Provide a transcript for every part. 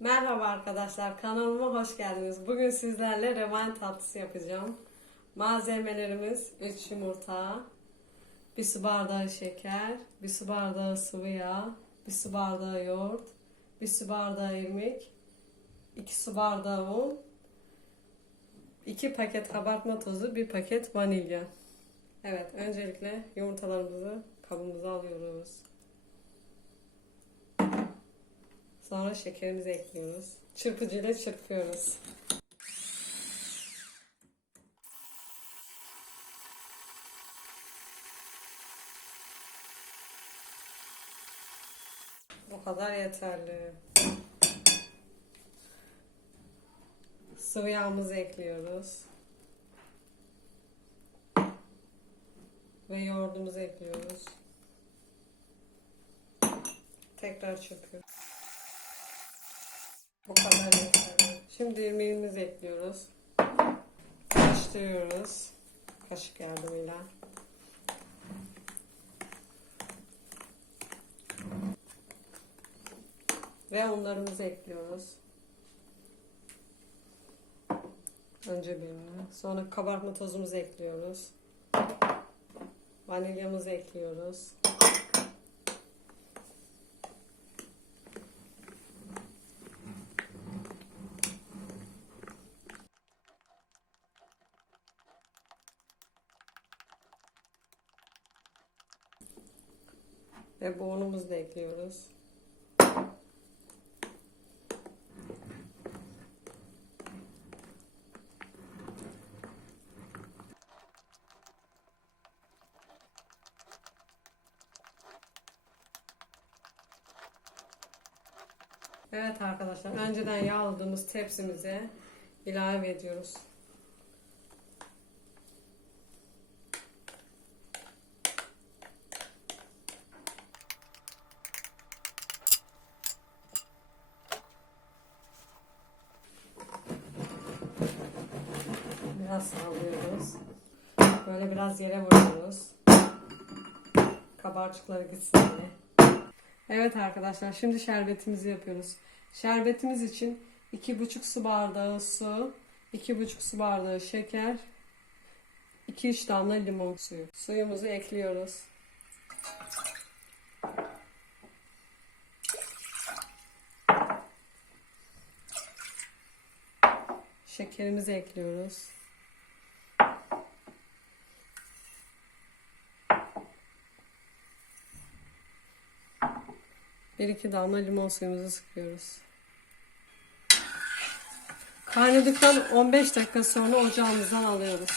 Merhaba arkadaşlar, kanalıma hoş geldiniz. Bugün sizlerle revan tatlısı yapacağım. Malzemelerimiz 3 yumurta, 1 su bardağı şeker, 1 su bardağı sıvı yağ, 1 su bardağı yoğurt, 1 su bardağı irmik, 2 su bardağı un, 2 paket kabartma tozu, 1 paket vanilya. Evet, öncelikle yumurtalarımızı kabımıza alıyoruz. Sonra şekerimizi ekliyoruz. Çırpıcıyla çırpıyoruz. Bu kadar yeterli. Sıvı yağımızı ekliyoruz. Ve yoğurdumuzu ekliyoruz. Tekrar çırpıyoruz. Bu kadar yeterli. Şimdi irmiğimizi ekliyoruz. Karıştırıyoruz. Kaşık yardımıyla. Ve unlarımızı ekliyoruz. Önce birini. Sonra kabartma tozumuzu ekliyoruz. Vanilyamızı ekliyoruz. Ve bu unumuzu da ekliyoruz. Evet arkadaşlar, önceden yağladığımız tepsimize ilave ediyoruz. Biraz sallıyoruz. Böyle biraz yere vuruyoruz. Kabarcıkları gitsin diye. Evet arkadaşlar şimdi şerbetimizi yapıyoruz. Şerbetimiz için 2,5 su bardağı su, 2,5 su bardağı şeker, 2-3 damla limon suyu. Suyumuzu ekliyoruz. Şekerimizi ekliyoruz. Bir iki damla limon suyumuzu sıkıyoruz. Kaynadıktan 15 dakika sonra ocağımızdan alıyoruz.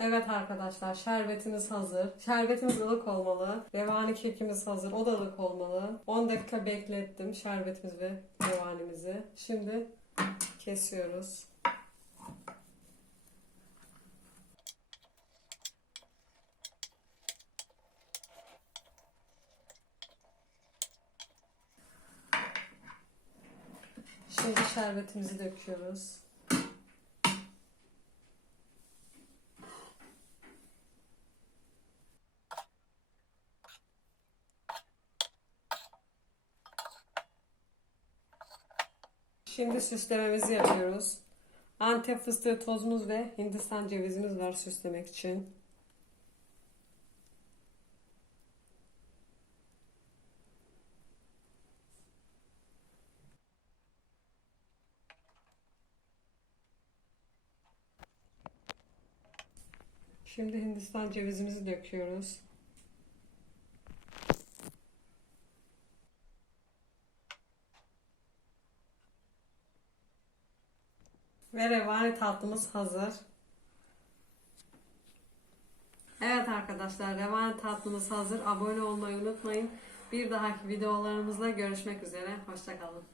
Evet arkadaşlar şerbetimiz hazır. Şerbetimiz ılık olmalı. Revani kekimiz hazır. O da ılık olmalı. 10 dakika beklettim şerbetimizi ve revanimizi. Şimdi kesiyoruz. Şimdi şerbetimizi döküyoruz. Şimdi süslememizi yapıyoruz. Antep fıstığı tozumuz ve Hindistan cevizimiz var süslemek için. Şimdi Hindistan cevizimizi döküyoruz. Ve revani tatlımız hazır. Evet arkadaşlar revani tatlımız hazır. Abone olmayı unutmayın. Bir dahaki videolarımızda görüşmek üzere. Hoşçakalın.